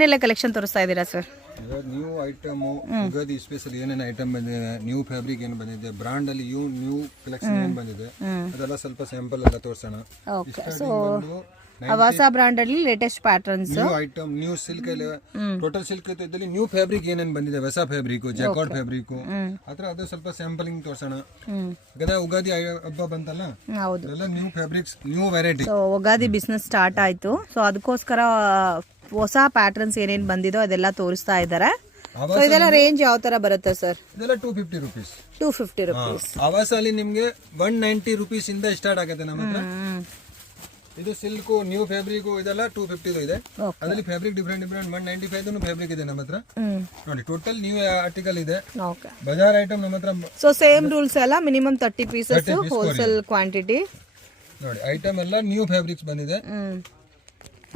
ಏನೆಲ್ಲ ಕಲೆಕ್ಷನ್ ತೋರಿಸ್ತಾ ಇದ್ದೀರಾ sir? New item Ugadi special ಏನೇನು ಐಟಮ್ ಬಂದಿದೆ, ನ್ಯೂ ಫ್ಯಾಬ್ರಿಕ್ ಏನು ಬಂದಿದೆ, ಬ್ರಾಂಡ್ ಅಲ್ಲಿ ನ್ಯೂ ಕಲೆಕ್ಷನ್ ಏನು ಬಂದಿದೆ ಅದೆಲ್ಲ ಸ್ವಲ್ಪ ಸ್ಯಾಂಪಲ್ ಎಲ್ಲ ತೋರಿಸೋಣ. ಓಕೆ, ಸೊ ಹೊಸ ಬ್ರಾಂಡ್ ಅಲ್ಲಿ latest patterns, new item, new silk ಅಲ್ಲಿ ಟೋಟಲ್ ಸಿಲ್ಕ್ ಇದ್ದಲ್ಲಿ ನ್ಯೂ ಫ್ಯಾಬ್ರಿಕ್ ಏನೇನು ಬಂದಿದೆ, ಹೊಸ ಫ್ಯಾಬ್ರಿಕ್, ಜಾಕಾರ್ಡ್ ಫ್ಯಾಬ್ರಿಕ್ ಆತರ ಅದು ಸ್ವಲ್ಪ ಸ್ಯಾಂಪಲಿಂಗ್ ತೋರಿಸೋಣ. ಯಾಕಂದ್ರೆ ಉಗಾದಿ ಹಬ್ಬ ಬಂತಲ್ಲ, ಎಲ್ಲ new fabrics, new variety. So Ugadi business start ಆಯ್ತು, ಸೊ ಅದಕ್ಕೋಸ್ಕರ ಹೊಸ ಪ್ಯಾಟರ್ನ್ಸ್ ಏನೇನು ಬಂದಿದೋ ಅದೆಲ್ಲ ತೋರಿಸ್ತಾ ಇದ್ದಾರೆ. ಇದೆಲ್ಲ ರೇಂಜ್ ಯಾವ ತರ ಬರುತ್ತೆ ಸರ್? ಇದೆಲ್ಲ 250 ರೂಪೀಸ್. 250 ರೂಪೀಸ್. ಆವಾಸಲ್ಲಿ ನಿಮ್ಗೆ 190 ರೂಪೀಸ್ ಇಂದ ಸ್ಟಾರ್ಟ್ ಆಗುತ್ತೆ ನಮ್ಮ ಹತ್ರ. ಇದು ಸಿಲ್ಕ್ ನ್ಯೂ ಫ್ಯಾಬ್ರಿಕ್ ಇದೆಲ್ಲ 250 ಇದೆ. ಅದರಲ್ಲಿ ಫ್ಯಾಬ್ರಿಕ್ ಡಿಫ್ರೆಂಟ್ 195 ಫ್ಯಾಬ್ರಿಕ್ ಇದೆ ನಮ್ಮ ಹತ್ರ. ನೋಡಿ ಟೋಟಲ್ ನ್ಯೂ ಆರ್ಟಿಕಲ್ ಇದೆ. ಬಜಾರ್ ಐಟಮ್ ನಮ್ಮ ಹತ್ರ. ಸೊ ಸೇಮ್ ರೂಲ್ಸ್ ಎಲ್ಲ ಮಿನಿಮಮ್ 30 ಪೀಸಸ್ ಹೋಲ್ಸೇಲ್ ಕ್ವಾಂಟಿಟಿ. ನೋಡಿ ಐಟಮ್ ಎಲ್ಲ ನ್ಯೂ ಫ್ಯಾಬ್ರಿಕ್ಸ್ ಬಂದಿದೆ.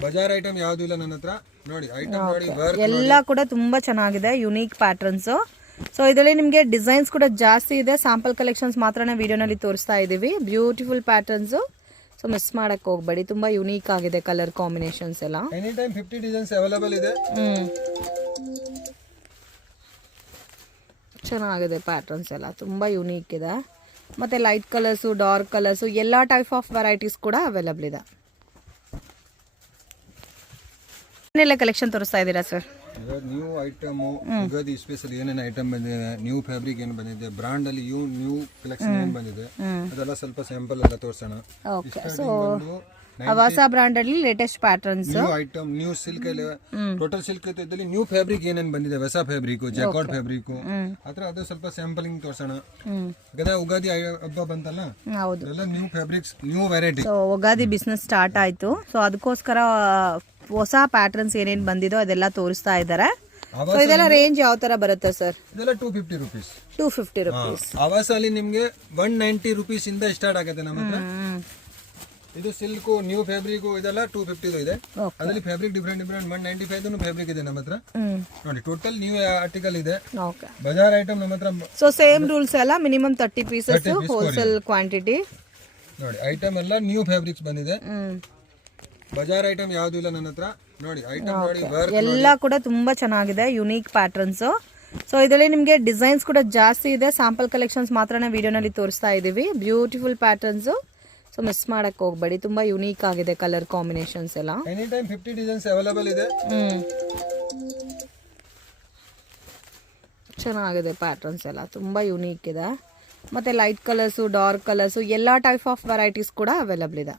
ಬಜಾರ್ ಐಟಮ್ ಯಾವ್ದು ಇಲ್ಲ ನನ್ನ ಹತ್ರ. ನೋಡಿ ಐಟಮ್ ನೋಡಿ, ಎಲ್ಲ ಕೂಡ ತುಂಬಾ ಚೆನ್ನಾಗಿದೆ, ಯುನೀಕ್ ಪ್ಯಾಟರ್ನ್ಸ್. ಸೊ ಇದರಲ್ಲಿ ನಿಮಗೆ ಡಿಸೈನ್ಸ್ ಕೂಡ ಜಾಸ್ತಿ ಇದೆ. ಸ್ಯಾಂಪಲ್ ಕಲೆಕ್ಷನ್ಸ್ ಮಾತ್ರನೇ ವಿಡಿಯೋನಲ್ಲಿ ತೋರಿಸ್ತಾ ಇದೀವಿ. ಬ್ಯೂಟಿಫುಲ್ ಪ್ಯಾಟರ್ನ್ಸ್, ಸೊ ಮಿಸ್ ಮಾಡಕ್ ಹೋಗ್ಬೇಡಿ. ತುಂಬಾ ಯುನೀಕ್ ಆಗಿದೆ ಕಲರ್ ಕಾಂಬಿನೇಷನ್ಸ್ ಎಲ್ಲ. ಎನಿ ಟೈಮ್ 50 ಡಿಸೈನ್ಸ್ ಅವೈಲೇಬಲ್ ಇದೆ. ಚೆನ್ನಾಗಿದೆ ಪ್ಯಾಟರ್ನ್ಸ್ ಎಲ್ಲ, ತುಂಬಾ ಯುನೀಕ್ ಇದೆ. ಮತ್ತೆ ಲೈಟ್ ಕಲರ್ಸ್, ಡಾರ್ಕ್ ಕಲರ್ಸ್, ಎಲ್ಲಾ ಟೈಪ್ ಆಫ್ ವೆರೈಟೀಸ್ ಕೂಡ ಅವೈಲೇಬಲ್ ಇದೆ. ಏನೆಲ್ಲ ಕಲೆಕ್ಷನ್ ತೋರಿಸ್ತಾ ಇದ್ದೀರಾ sir? New item Ugadi special ಏನೇನು ಐಟಮ್ ಬಂದಿದೆ, ನ್ಯೂ ಫ್ಯಾಬ್ರಿಕ್ ಏನು ಬಂದಿದೆ, ಬ್ರಾಂಡ್ ಅಲ್ಲಿ ನ್ಯೂ ಕಲೆಕ್ಷನ್ ಏನು ಬಂದಿದೆ ಅದೆಲ್ಲ ಸ್ವಲ್ಪ ಸ್ಯಾಂಪಲ್ ಎಲ್ಲ ತೋರಿಸೋಣ. ಓಕೆ, ಸೊ ಹೊಸ ಬ್ರಾಂಡ್ ಅಲ್ಲಿ latest patterns, new item, new silk ಅಲ್ಲಿ ಟೋಟಲ್ ಸಿಲ್ಕ್ ಇದ್ದಲ್ಲಿ ನ್ಯೂ ಫ್ಯಾಬ್ರಿಕ್ ಏನೇನು ಬಂದಿದೆ, ಹೊಸ ಫ್ಯಾಬ್ರಿಕ್, ಜಾಕಾರ್ಡ್ ಫ್ಯಾಬ್ರಿಕ್ ಆತರ ಅದು ಸ್ವಲ್ಪ ಸ್ಯಾಂಪಲಿಂಗ್ ತೋರಿಸೋಣ. ಯಾಕಂದ್ರೆ ಉಗಾದಿ ಹಬ್ಬ ಬಂತಲ್ಲ, ಎಲ್ಲ new fabrics, new variety. So Ugadi business start ಆಯ್ತು, ಸೊ ಅದಕ್ಕೋಸ್ಕರ ಹೊಸ ಪ್ಯಾಟರ್ನ್ಸ್ ಏನೇನು ಬಂದಿದೋ ಅದೆಲ್ಲ ತೋರಿಸ್ತಾ ಇದ್ದಾರೆ. ಇದೆಲ್ಲ ರೇಂಜ್ ಯಾವ ತರ ಬರುತ್ತೆ ಸರ್? ಇದೆಲ್ಲ 250 ರೂಪೀಸ್. 250 ರೂಪೀಸ್. ಆವಾಸಲ್ಲಿ ನಿಮ್ಗೆ 190 ರೂಪೀಸ್ ಇಂದ ಸ್ಟಾರ್ಟ್ ಆಗುತ್ತೆ ನಮ್ಮ ಹತ್ರ. ಇದು ಸಿಲ್ಕ್ ನ್ಯೂ ಫ್ಯಾಬ್ರಿಕ್ ಇದೆಲ್ಲ 250 ಇದೆ. ಅದರಲ್ಲಿ ಫ್ಯಾಬ್ರಿಕ್ ಡಿಫ್ರೆಂಟ್ 195 ಫ್ಯಾಬ್ರಿಕ್ ಇದೆ ನಮ್ಮ ಹತ್ರ. ನೋಡಿ ಟೋಟಲ್ ನ್ಯೂ ಆರ್ಟಿಕಲ್ ಇದೆ. ಬಜಾರ್ ಐಟಮ್ ನಮ್ಮ ಹತ್ರ. ಸೊ ಸೇಮ್ ರೂಲ್ಸ್ ಎಲ್ಲ ಮಿನಿಮಮ್ 30 ಪೀಸಸ್ ಹೋಲ್ಸೇಲ್ ಕ್ವಾಂಟಿಟಿ. ನೋಡಿ ಐಟಮ್ ಎಲ್ಲ ನ್ಯೂ ಫ್ಯಾಬ್ರಿಕ್ಸ್ ಬಂದಿದೆ. ಬಜಾರ್ ಐಟಮ್ ಯಾವ್ದು ಇಲ್ಲ ನನ್ನ ಹತ್ರ. ನೋಡಿ ಐಟಮ್ ನೋಡಿ, ಎಲ್ಲ ಕೂಡ ತುಂಬಾ ಚೆನ್ನಾಗಿದೆ, ಯುನೀಕ್ ಪ್ಯಾಟರ್ನ್ಸ್. ಸೊ ಇದರಲ್ಲಿ ನಿಮಗೆ ಡಿಸೈನ್ಸ್ ಕೂಡ ಜಾಸ್ತಿ ಇದೆ. ಸ್ಯಾಂಪಲ್ ಕಲೆಕ್ಷನ್ಸ್ ಮಾತ್ರನೇ ವಿಡಿಯೋನಲ್ಲಿ ತೋರಿಸ್ತಾ ಇದೀವಿ. ಬ್ಯೂಟಿಫುಲ್ ಪ್ಯಾಟರ್ನ್ಸ್, ಸೊ ಮಿಸ್ ಮಾಡಕ್ ಹೋಗ್ಬೇಡಿ. ತುಂಬಾ ಯುನೀಕ್ ಆಗಿದೆ ಕಲರ್ ಕಾಂಬಿನೇಷನ್ಸ್ ಎಲ್ಲ. ಎನಿ ಟೈಮ್ 50 ಡಿಸೈನ್ಸ್ ಅವೈಲೇಬಲ್ ಇದೆ. ಚೆನ್ನಾಗಿದೆ ಪ್ಯಾಟರ್ನ್ಸ್ ಎಲ್ಲ, ತುಂಬಾ ಯುನೀಕ್ ಇದೆ. ಮತ್ತೆ ಲೈಟ್ ಕಲರ್ಸ್, ಡಾರ್ಕ್ ಕಲರ್ಸ್, ಎಲ್ಲಾ ಟೈಪ್ ಆಫ್ ವೆರೈಟೀಸ್ ಕೂಡ ಅವೈಲೇಬಲ್ ಇದೆ.